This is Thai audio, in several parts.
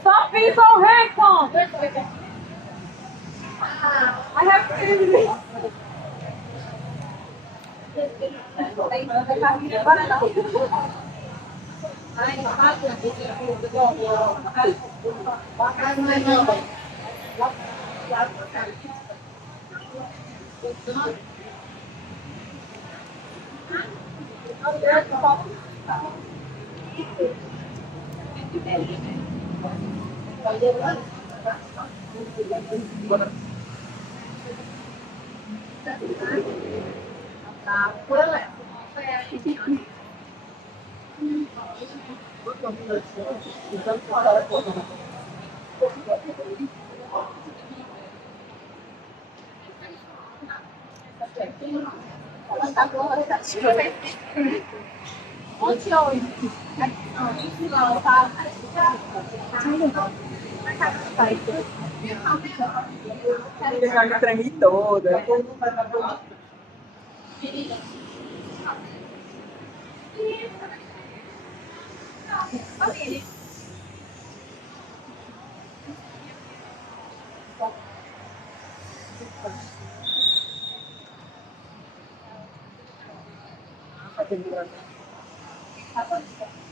Stop being so handsome! I have to do this. Ay, bakit na dito ko ko? Bakit na nyo? Bakit na nyo? 啊，过来！嗯，我钓鱼。 อ๋อนี่คือเราตามใช่เลยไปเลย Ele treme todo. Família. Tá.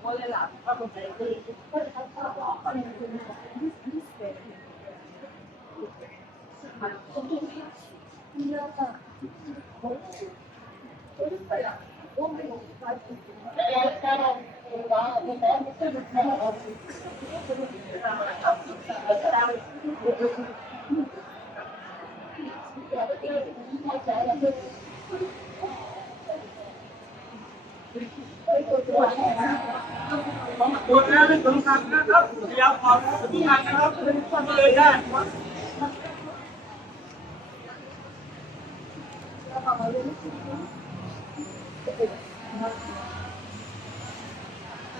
Wala lang. ตรวจแล้วเป็นสำคัญนะครับพยายามความทุกงานนะครับทำเลยได้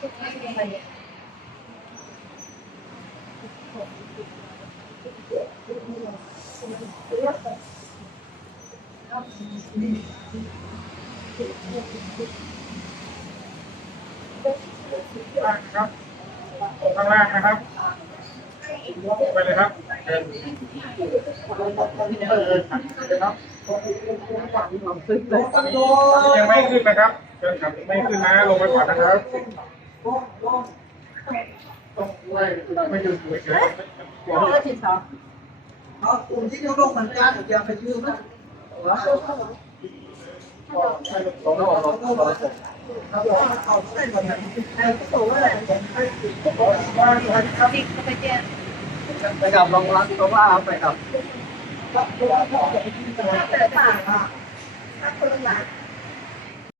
ครับข้างล่างนะครับไปเลยครับเดินเดินครับยังไม่ขึ้นนะครับเดินครับไม่ขึ้นนะลงไปก่อนนะครับ ไม่ไม่ยืนสวยเฉยเอากลุ่มที่ยกลงเหมือนกันอย่าไปยืมนะสองรอบเขาก็บอกเขาบอกเขาได้แบบนั้นไอ้ก็ตัวอะไรไปกับรองรับเพราะว่าไปกับแต่ป่าถ้าคนหลัก